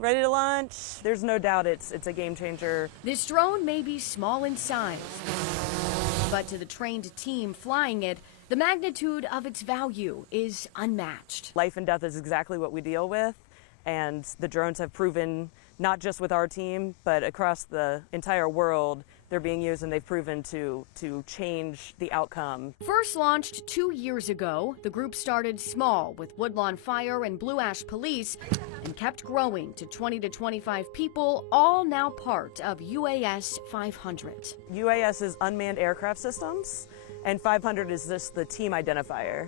ready to launch. There's no doubt it's a game changer. This drone may be small in size, but to the trained team flying it, the magnitude of its value is unmatched. Life and death is exactly what we deal with, and the drones have proven, not just with our team, but across the entire world, they're being used and they've proven to change the outcome. First launched 2 years ago, the group started small with Woodlawn Fire and Blue Ash Police and kept growing to 20 to 25 people, all now part of UAS 500. UAS is unmanned aircraft systems, and 500 is just the team identifier.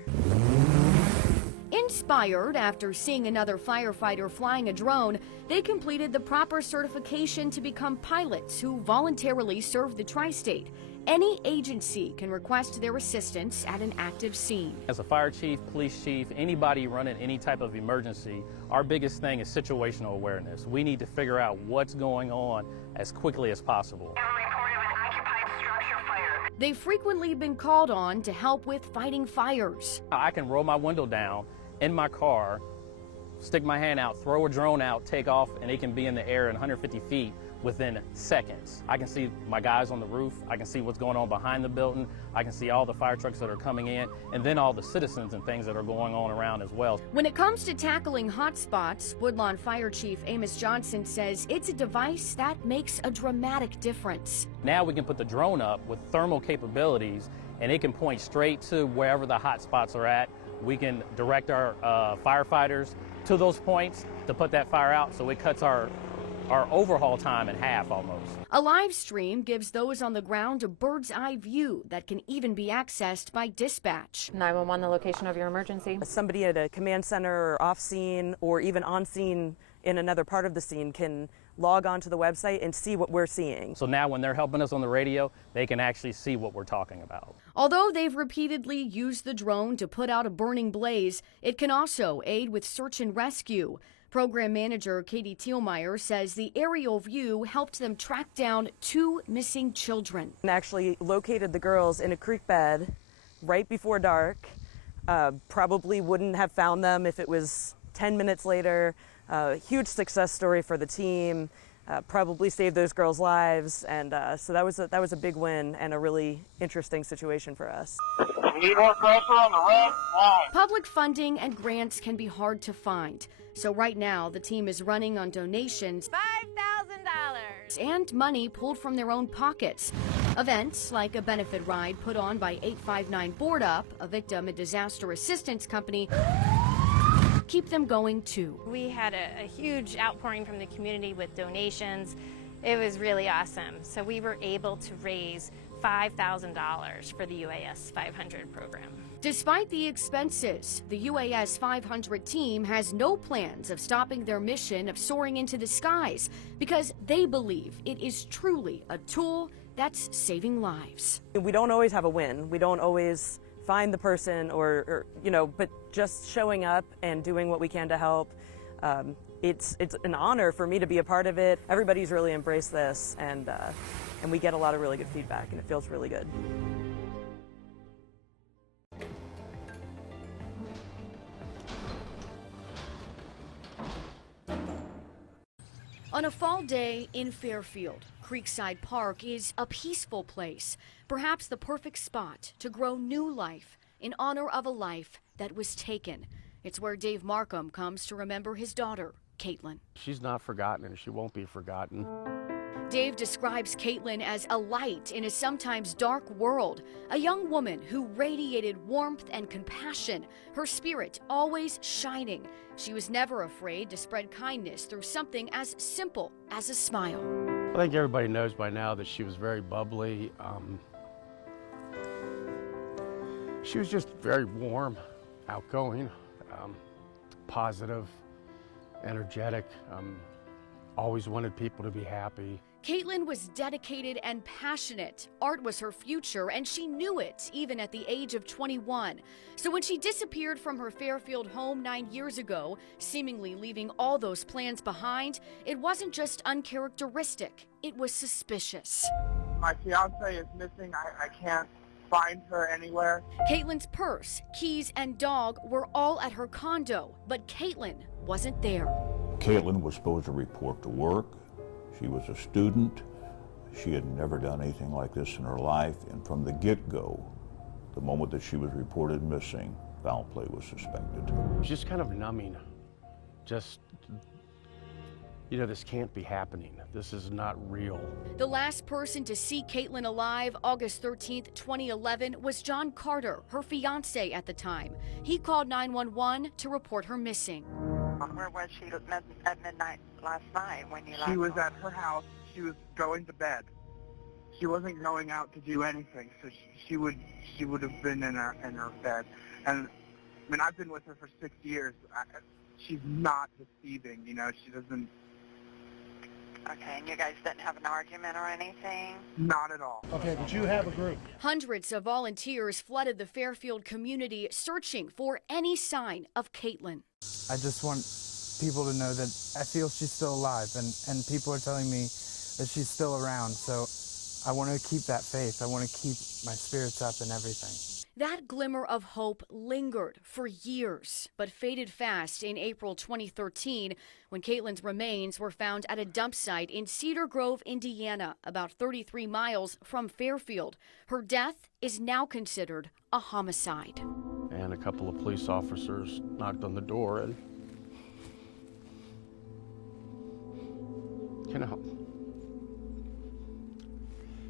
Inspired after seeing another firefighter flying a drone, they completed the proper certification to become pilots who voluntarily serve the tri-state. Any agency can request their assistance at an active scene. As a fire chief, police chief, anybody running any type of emergency, our biggest thing is situational awareness. We need to figure out what's going on as quickly as possible. They've frequently been called on to help with fighting fires. I can roll my window down in my car, stick my hand out, throw a drone out, take off, and it can be in the air at 150 feet within seconds. I can see my guys on the roof, I can see what's going on behind the building, I can see all the fire trucks that are coming in, and then all the citizens and things that are going on around as well. When it comes to tackling hotspots, Woodlawn Fire Chief Amos Johnson says it's a device that makes a dramatic difference. Now we can put the drone up with thermal capabilities, and it can point straight to wherever the hot spots are at. We can direct our firefighters to those points to put that fire out, so it cuts our overhaul time in half almost. A live stream gives those on the ground a bird's eye view that can even be accessed by dispatch. 911, the location of your emergency. Somebody at a command center or off scene or even on scene in another part of the scene can log onto the website and see what we're seeing. So now when they're helping us on the radio, they can actually see what we're talking about. Although they've repeatedly used the drone to put out a burning blaze, it can also aid with search and rescue. Program manager Katie Thielmeyer says the aerial view helped them track down 2 missing children. And actually located the girls in a creek bed right before dark. Probably wouldn't have found them if it was 10 minutes later. Huge success story for the team. Probably saved those girls' lives, and so that was a big win and a really interesting situation for us. We need more pressure on the red line. Public funding and grants can be hard to find, so right now the team is running on donations, $5,000, and money pulled from their own pockets. Events like a benefit ride put on by 859 Board Up, a victim and disaster assistance company, keep them going too. We had a huge outpouring from the community with donations. It was really awesome. So we were able to raise $5,000 for the UAS 500 program. Despite the expenses, the UAS 500 team has no plans of stopping their mission of soaring into the skies because they believe it is truly a tool that's saving lives. We don't always have a win. We don't always find the person or but just showing up and doing what we can to help. It's an honor for me to be a part of it. Everybody's really embraced this, and we get a lot of really good feedback, and it feels really good. On a fall day in Fairfield, Creekside Park is a peaceful place, perhaps the perfect spot to grow new life in honor of a life that was taken. It's where Dave Markham comes to remember his daughter, Caitlin. She's not forgotten, and she won't be forgotten. Dave describes Caitlin as a light in a sometimes dark world, a young woman who radiated warmth and compassion, her spirit always shining. She was never afraid to spread kindness through something as simple as a smile. I think everybody knows by now that she was very bubbly. She was just very warm, outgoing, positive, energetic, always wanted people to be happy. Caitlin was dedicated and passionate. Art was her future, and she knew it even at the age of 21. So when she disappeared from her Fairfield home 9 years ago, seemingly leaving all those plans behind, it wasn't just uncharacteristic, it was suspicious. My fiance is missing. I can't find her anywhere. Caitlin's purse, keys, and dog were all at her condo, but Caitlin wasn't there. Caitlin was supposed to report to work. She was a student. She had never done anything like this in her life, and from the get-go, the moment that she was reported missing, foul play was suspected. It's just kind of numbing. Just, you know, this can't be happening. This is not real. The last person to see Caitlin alive, August 13th, 2011, was John Carter, her fiance at the time. He called 911 to report her missing. Where was she at midnight last night when you left? She was at her house. She was going to bed. She wasn't going out to do anything, so she would have been in her bed. And I mean, I've been with her for 6 years. She's not deceiving, you know. She doesn't. Okay, and you guys didn't have an argument or anything? Not at all. Okay, but you have a group. Hundreds of volunteers flooded the Fairfield community searching for any sign of Caitlin. I just want people to know that I feel she's still alive, and people are telling me that she's still around, so I want to keep that faith. I want to keep my spirits up and everything. That glimmer of hope lingered for years, but faded fast in April 2013 when Caitlin's remains were found at a dump site in Cedar Grove, Indiana, about 33 miles from Fairfield. Her death is now considered a homicide. And a couple of police officers knocked on the door and, you know,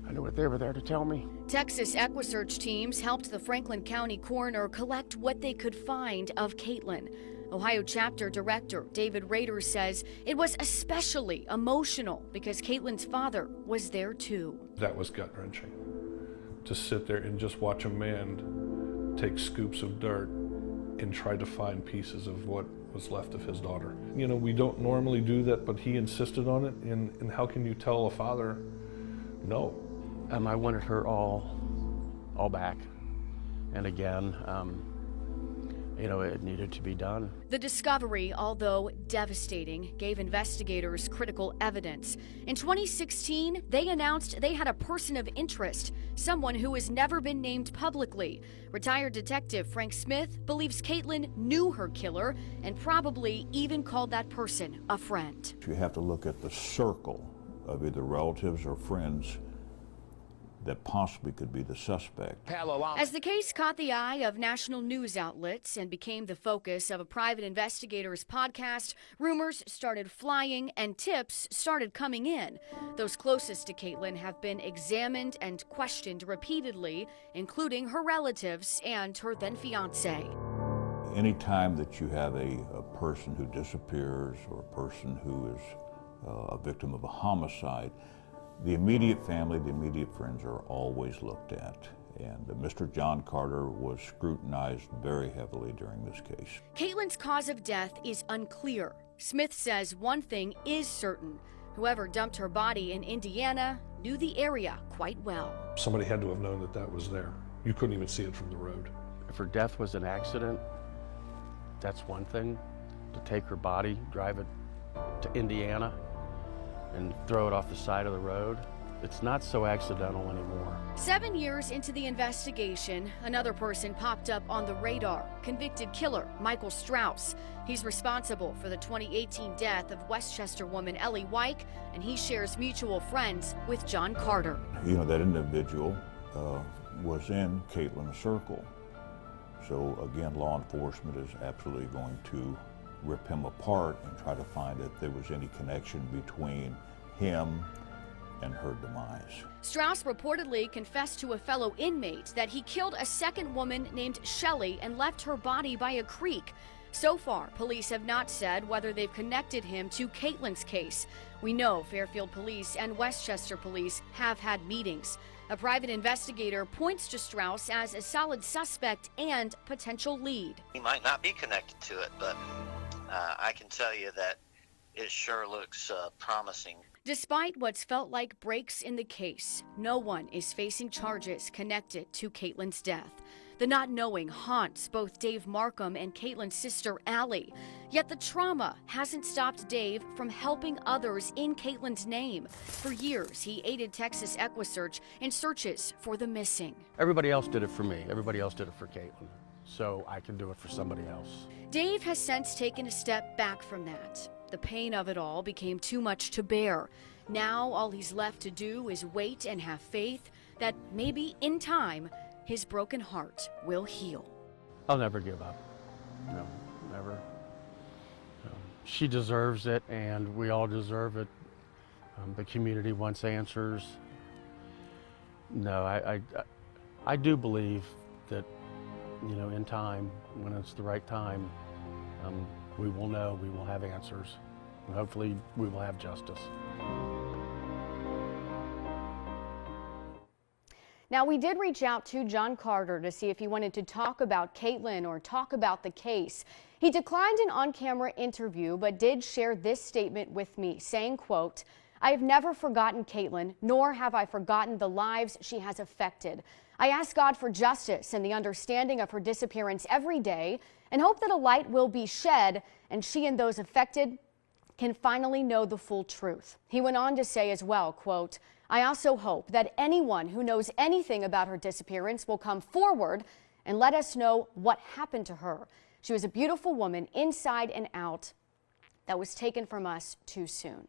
I knew what they were there to tell me. Texas EquiSearch teams helped the Franklin County coroner collect what they could find of Caitlin. Ohio chapter director David Rader says it was especially emotional because Caitlin's father was there too. That was gut-wrenching. To sit there and just watch a man take scoops of dirt and try to find pieces of what was left of his daughter. You know, we don't normally do that, but he insisted on it, and how can you tell a father no? I wanted her all back. And again, you know, it needed to be done. The discovery, although devastating, gave investigators critical evidence. In 2016, they announced they had a person of interest, someone who has never been named publicly. Retired detective Frank Schmidt believes Caitlin knew her killer and probably even called that person a friend. You have to look at the circle of either relatives or friends that possibly could be the suspect. As the case caught the eye of national news outlets and became the focus of a private investigator's podcast, rumors started flying and tips started coming in. Those closest to Caitlin have been examined and questioned repeatedly, including her relatives and her then-fiancé. Anytime that you have a person who disappears or a person who is a victim of a homicide, the immediate family, the immediate friends are always looked at. And Mr. John Carter was scrutinized very heavily during this case. Caitlin's cause of death is unclear. Smith says one thing is certain. Whoever dumped her body in Indiana knew the area quite well. Somebody had to have known that that was there. You couldn't even see it from the road. If her death was an accident, that's one thing. To take her body, drive it to Indiana, and throw it off the side of the road, it's not so accidental anymore. 7 years into the investigation, another person popped up on the radar, convicted killer Michael Strauss. He's responsible for the 2018 death of Westchester woman Ellie Wyke, and he shares mutual friends with John Carter. You know, that individual was in Caitlin's circle. So again, law enforcement is absolutely going to rip him apart and try to find if there was any connection between him and her demise. Strauss reportedly confessed to a fellow inmate that he killed a second woman named Shelley and left her body by a creek. So far, police have not said whether they've connected him to Caitlin's case. We know Fairfield Police and Westchester Police have had meetings. A private investigator points to Strauss as a solid suspect and potential lead. He might not be connected to it, but I can tell you that it sure looks promising. Despite what's felt like breaks in the case, no one is facing charges connected to Caitlin's death. The not knowing haunts both Dave Markham and Caitlin's sister Allie. Yet the trauma hasn't stopped Dave from helping others in Caitlin's name. For years, he aided Texas EquiSearch in searches for the missing. Everybody else did it for me. Everybody else did it for Caitlin. So I can do it for somebody else. Dave has since taken a step back from that. The pain of it all became too much to bear. Now all he's left to do is wait and have faith that maybe in time his broken heart will heal. I'll never give up. No, never. She deserves it, and we all deserve it. The community wants answers. No, I do believe that, you know, in time, when it's the right time, we will know, we will have answers, and hopefully we will have justice. Now, we did reach out to John Carter to see if he wanted to talk about Caitlin or talk about the case. He declined an on-camera interview, but did share this statement with me, saying, quote, "I have never forgotten Caitlin, nor have I forgotten the lives she has affected. I ask God for justice and the understanding of her disappearance every day, and hope that a light will be shed and she and those affected can finally know the full truth." He went on to say as well, quote, "I also hope that anyone who knows anything about her disappearance will come forward and let us know what happened to her. She was a beautiful woman inside and out that was taken from us too soon."